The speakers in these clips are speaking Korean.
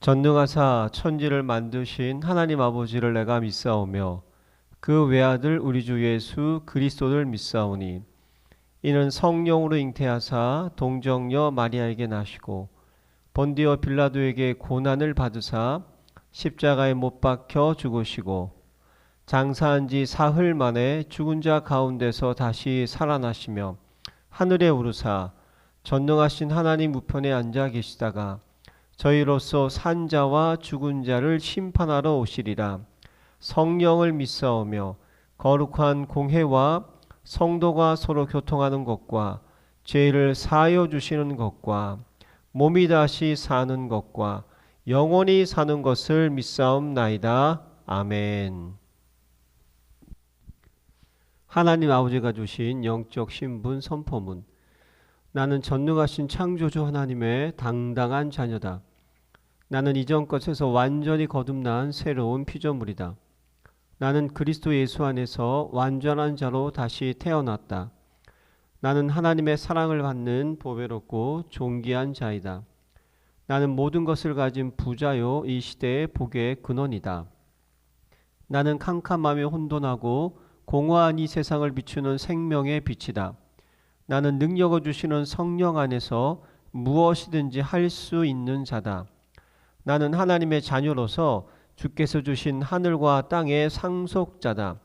전능하사 천지를 만드신 하나님 아버지를 내가 믿사오며 그 외아들 우리 주 예수 그리스도를 믿사오니 이는 성령으로 잉태하사 동정녀 마리아에게 나시고 본디오 빌라도에게 고난을 받으사 십자가에 못 박혀 죽으시고 장사한 지 사흘 만에 죽은 자 가운데서 다시 살아나시며 하늘에 오르사 전능하신 하나님 우편에 앉아 계시다가 저희로서 산 자와 죽은 자를 심판하러 오시리라. 성령을 믿사오며 거룩한 공회와 성도가 서로 교통하는 것과 죄를 사하여 주시는 것과 몸이 다시 사는 것과 영원히 사는 것을 믿사옵나이다. 아멘. 하나님 아버지가 주신 영적 신분 선포문. 나는 전능하신 창조주 하나님의 당당한 자녀다. 나는 이전 것에서 완전히 거듭난 새로운 피조물이다. 나는 그리스도 예수 안에서 완전한 자로 다시 태어났다. 나는 하나님의 사랑을 받는 보배롭고 존귀한 자이다. 나는 모든 것을 가진 부자요 이 시대의 복의 근원이다. 나는 캄캄하며 혼돈하고 공허한 이 세상을 비추는 생명의 빛이다. 나는 능력을 주시는 성령 안에서 무엇이든지 할 수 있는 자다. 나는 하나님의 자녀로서 주께서 주신 하늘과 땅의 상속자다.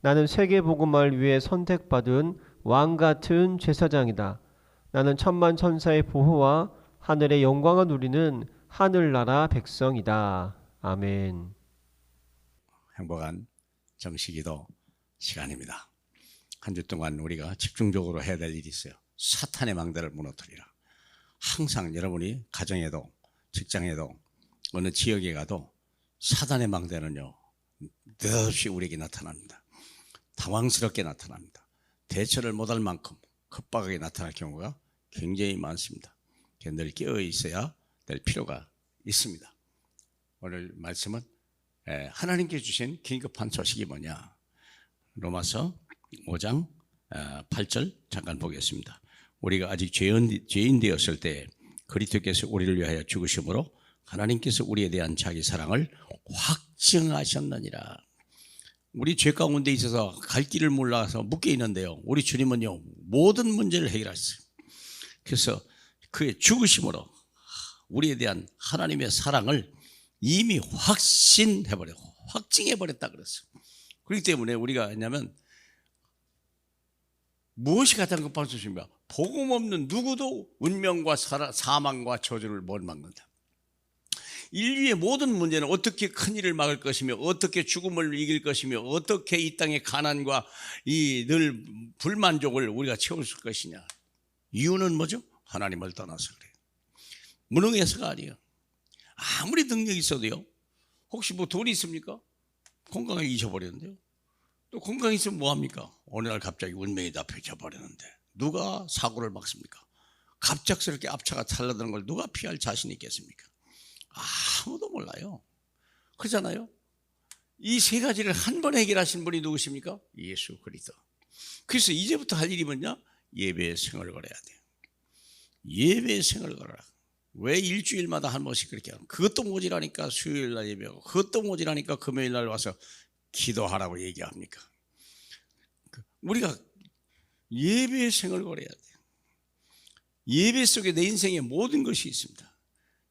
나는 세계복음을 위해 선택받은 왕같은 제사장이다. 나는 천만 천사의 보호와 하늘의 영광을 누리는 하늘나라 백성이다. 아멘. 행복한 정식기도 시간입니다. 한 주 동안 우리가 집중적으로 해야 될 일이 있어요. 사탄의 망대를 무너뜨리라. 항상 여러분이 가정에도 직장에도 어느 지역에 가도 사단의 망대는요 느닷없이 우리에게 나타납니다. 당황스럽게 나타납니다. 대처를 못할 만큼 급박하게 나타날 경우가 굉장히 많습니다. 늘 깨어 있어야 될 필요가 있습니다. 오늘 말씀은 하나님께 주신 긴급한 소식이 뭐냐. 로마서 5장 8절 잠깐 보겠습니다. 우리가 아직 죄인 되었을 때 그리스도께서 우리를 위하여 죽으심으로 하나님께서 우리에 대한 자기 사랑을 확증하셨느니라. 우리 죄 가운데 있어서 갈 길을 몰라서 묶여 있는데요, 우리 주님은요 모든 문제를 해결하셨어요. 그래서 그의 죽으심으로 우리에 대한 하나님의 사랑을 이미 확증해버렸다 그랬어요. 그렇기 때문에 우리가 왜냐하면 무엇이 가장 급한 소식인가? 복음 없는 누구도 운명과 사망과 저주를 못 막는다. 인류의 모든 문제는 어떻게 큰일을 막을 것이며 어떻게 죽음을 이길 것이며 어떻게 이 땅의 가난과 이 늘 불만족을 우리가 채울 것이냐. 이유는 뭐죠? 하나님을 떠나서 그래요. 무능해서가 아니에요. 아무리 능력이 있어도요, 혹시 뭐 돈이 있습니까? 건강을 잊어버렸는데요. 또 건강이 있으면 뭐합니까? 어느 날 갑자기 운명이 다 펼쳐버렸는데 누가 사고를 막습니까? 갑작스럽게 앞차가 달라드는 걸 누가 피할 자신이 있겠습니까? 아무도 몰라요. 그렇잖아요. 이 세 가지를 한 번에 해결하신 분이 누구십니까? 예수 그리스도. 그래서 이제부터 할 일이 뭐냐? 예배의 생을 걸어야 돼요. 예배의 생을 걸어라. 왜 일주일마다 한 번씩 그렇게 하는? 그것도 모자라니까 수요일날 예배하고, 그것도 모자라니까 금요일날 와서 기도하라고 얘기합니까? 우리가 예배의 생을 걸어야 돼요. 예배 속에 내 인생의 모든 것이 있습니다.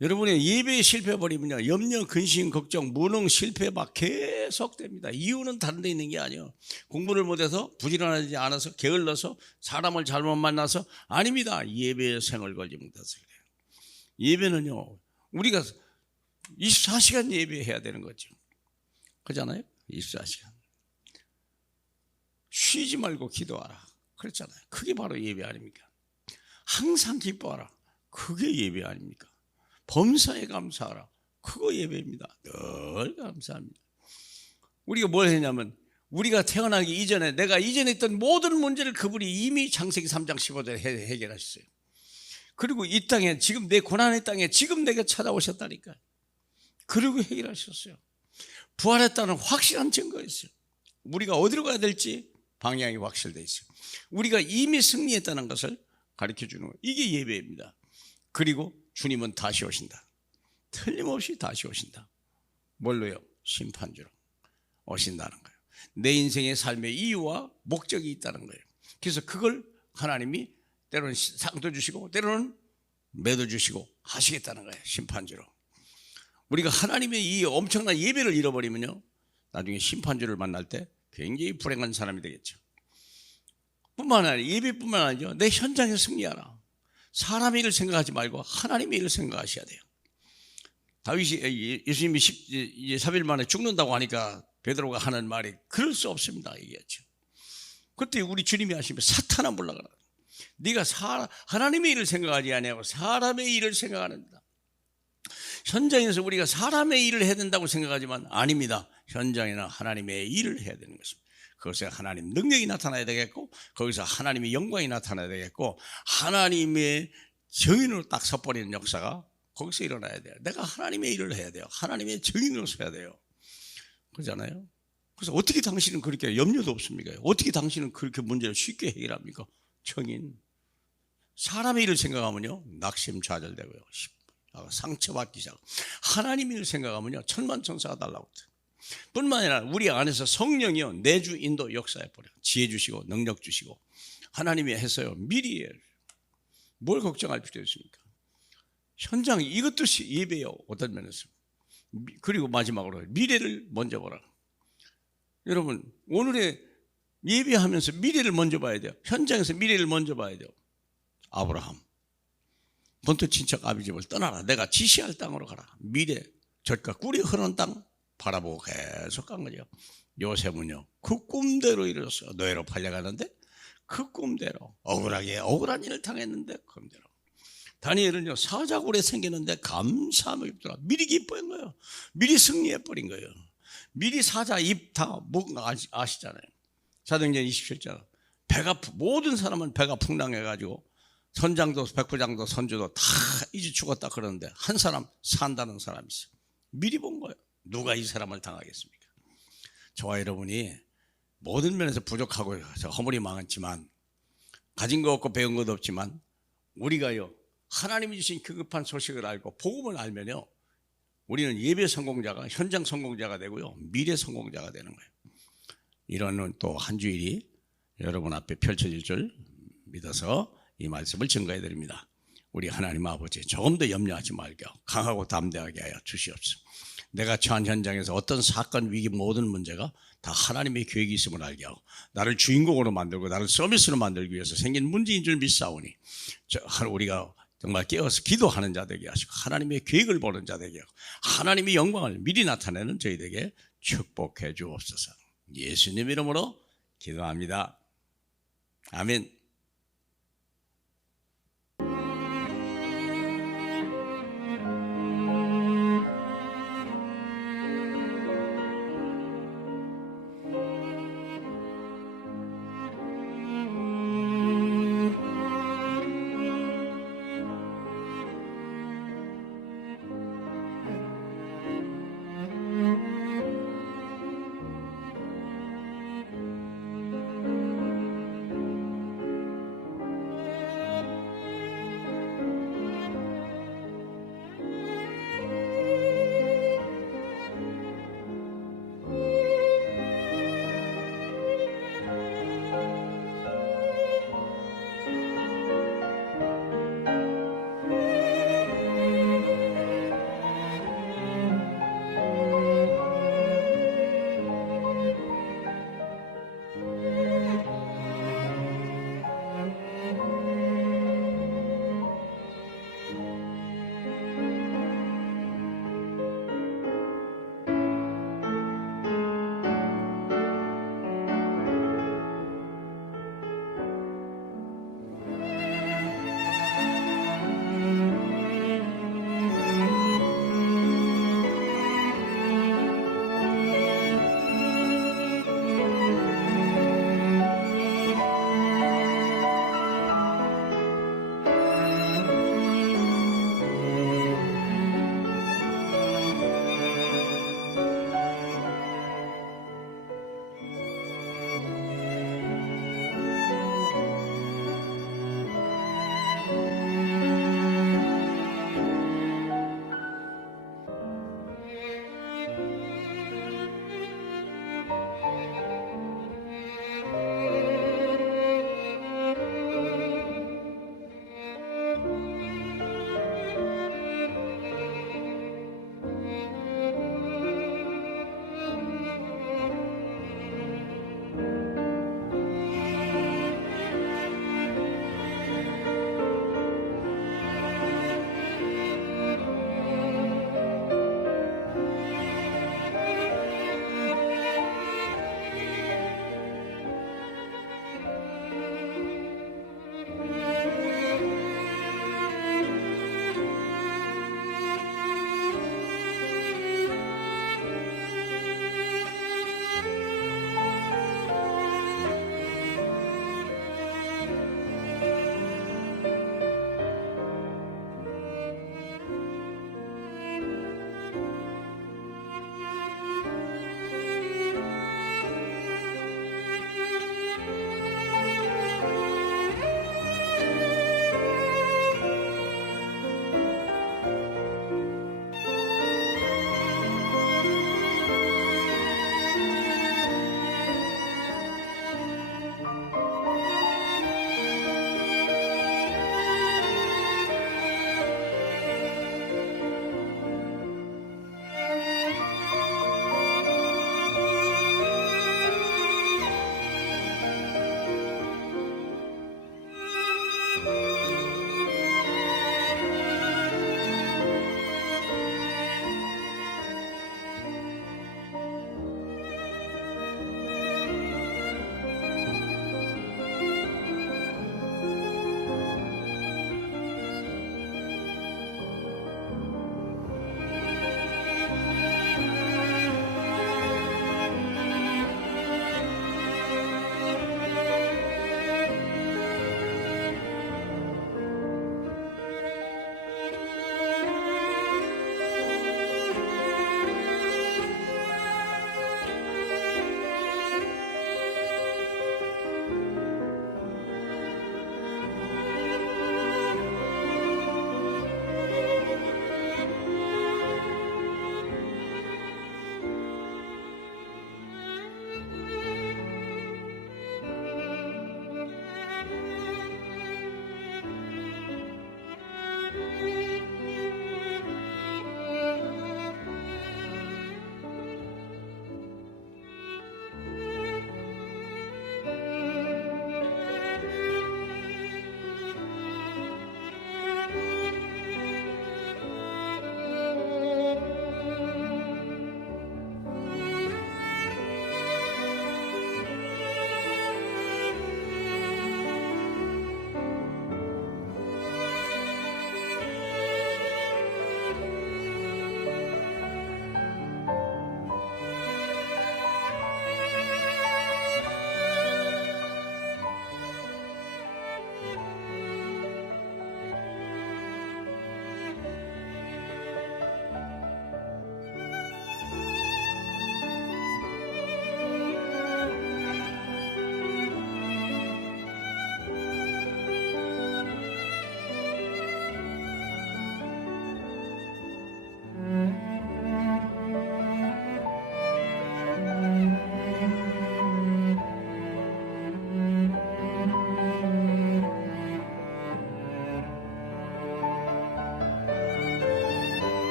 여러분의 예배에 실패해버리면요, 염려, 근심, 걱정, 무능, 실패 막 계속됩니다. 이유는 다른 데 있는 게 아니에요. 공부를 못해서, 부지런하지 않아서, 게을러서, 사람을 잘못 만나서 아닙니다. 예배의 생을 걸지 못해서 그래요. 예배는요, 우리가 24시간 예배해야 되는 거죠. 그렇잖아요? 24시간. 쉬지 말고 기도하라. 그랬잖아요. 그게 바로 예배 아닙니까? 항상 기뻐하라. 그게 예배 아닙니까? 범사에 감사하라. 그거 예배입니다. 늘 감사합니다. 우리가 뭘 했냐면, 우리가 태어나기 이전에 내가 이전에 있던 모든 문제를 그분이 이미 창세기 3장 15절에 해결하셨어요. 그리고 이 땅에 지금 내 고난의 땅에 지금 내가 찾아오셨다니까요. 그리고 해결하셨어요. 부활했다는 확실한 증거였어요. 우리가 어디로 가야 될지 방향이 확실되어 있어요. 우리가 이미 승리했다는 것을 가르쳐주는 거예요. 이게 예배입니다. 그리고 주님은 다시 오신다. 틀림없이 다시 오신다. 뭘로요? 심판주로 오신다는 거예요. 내 인생의 삶의 이유와 목적이 있다는 거예요. 그래서 그걸 하나님이 때로는 상도 주시고 때로는 매도 주시고 하시겠다는 거예요. 심판주로. 우리가 하나님의 이 엄청난 예배를 잃어버리면요, 나중에 심판주를 만날 때 굉장히 불행한 사람이 되겠죠. 뿐만 아니라 예배뿐만 아니라 내 현장에 승리하라. 사람의 일을 생각하지 말고 하나님의 일을 생각하셔야 돼요. 다윗이 예수님이 이제 3일 만에 죽는다고 하니까 베드로가 하는 말이 그럴 수 없습니다 얘기했죠. 그때 우리 주님이 하시면 사탄아 물러가라. 네가 하나님의 일을 생각하지 아니하고 사람의 일을 생각하는다. 현장에서 우리가 사람의 일을 해야 된다고 생각하지만 아닙니다. 현장에는 하나님의 일을 해야 되는 것입니다. 그것에 하나님 능력이 나타나야 되겠고 거기서 하나님의 영광이 나타나야 되겠고 하나님의 정인으로 딱 서버리는 역사가 거기서 일어나야 돼요. 내가 하나님의 일을 해야 돼요. 하나님의 정인으로 서야 돼요. 그렇잖아요. 그래서 어떻게 당신은 그렇게 염려도 없습니까? 어떻게 당신은 그렇게 문제를 쉽게 해결합니까? 정인. 사람의 일을 생각하면요 낙심좌절되고요 상처받기 시작. 하나님의 일을 생각하면요 천만천사가 달라붙어요. 뿐만 아니라 우리 안에서 성령이요 내주 인도 역사해 버려요. 지혜 주시고 능력 주시고 하나님이 해서요 미리 해요. 뭘 걱정할 필요 있습니까? 현장 이것도 예배요. 어떤 면에서. 그리고 마지막으로 미래를 먼저 보라. 여러분 오늘의 예배하면서 미래를 먼저 봐야 돼요. 현장에서 미래를 먼저 봐야 돼요. 아브라함 본토 친척 아비집을 떠나라. 내가 지시할 땅으로 가라. 미래 젖과 꿀이 흐르는 땅 바라보고 계속 간 거죠. 요셉은요 그 꿈대로 이루었어요. 노예로 팔려가는데 그 꿈대로 억울한 일을 당했는데 그 꿈대로. 다니엘은요 사자굴에 생기는데 감사함을 입더라. 미리 기뻐한 거예요. 미리 승리해버린 거예요. 미리 사자 입 다 뭔가 아시잖아요. 사도행전 27장 모든 사람은 배가 풍랑해가지고 선장도 백부장도 선주도 다 이제 죽었다 그러는데 한 사람 산다는 사람이 있어요. 미리 본 거예요. 누가 이 사람을 당하겠습니까? 저와 여러분이 모든 면에서 부족하고 허물이 많지만 가진 거 없고 배운 것도 없지만 우리가요 하나님이 주신 급한 소식을 알고 복음을 알면요 우리는 예배 성공자가 현장 성공자가 되고요 미래 성공자가 되는 거예요. 이런 또 한 주일이 여러분 앞에 펼쳐질 줄 믿어서 이 말씀을 증거해 드립니다. 우리 하나님 아버지 조금 더 염려하지 말게 강하고 담대하게 하여 주시옵소서. 내가 처한 현장에서 어떤 사건 위기 모든 문제가 다 하나님의 계획이 있음을 알게 하고 나를 주인공으로 만들고 나를 서비스로 만들기 위해서 생긴 문제인 줄 믿사오니 우리가 정말 깨어서 기도하는 자 되게 하시고 하나님의 계획을 보는 자 되게 하고 하나님의 영광을 미리 나타내는 저희에게 축복해 주옵소서. 예수님 이름으로 기도합니다. 아멘.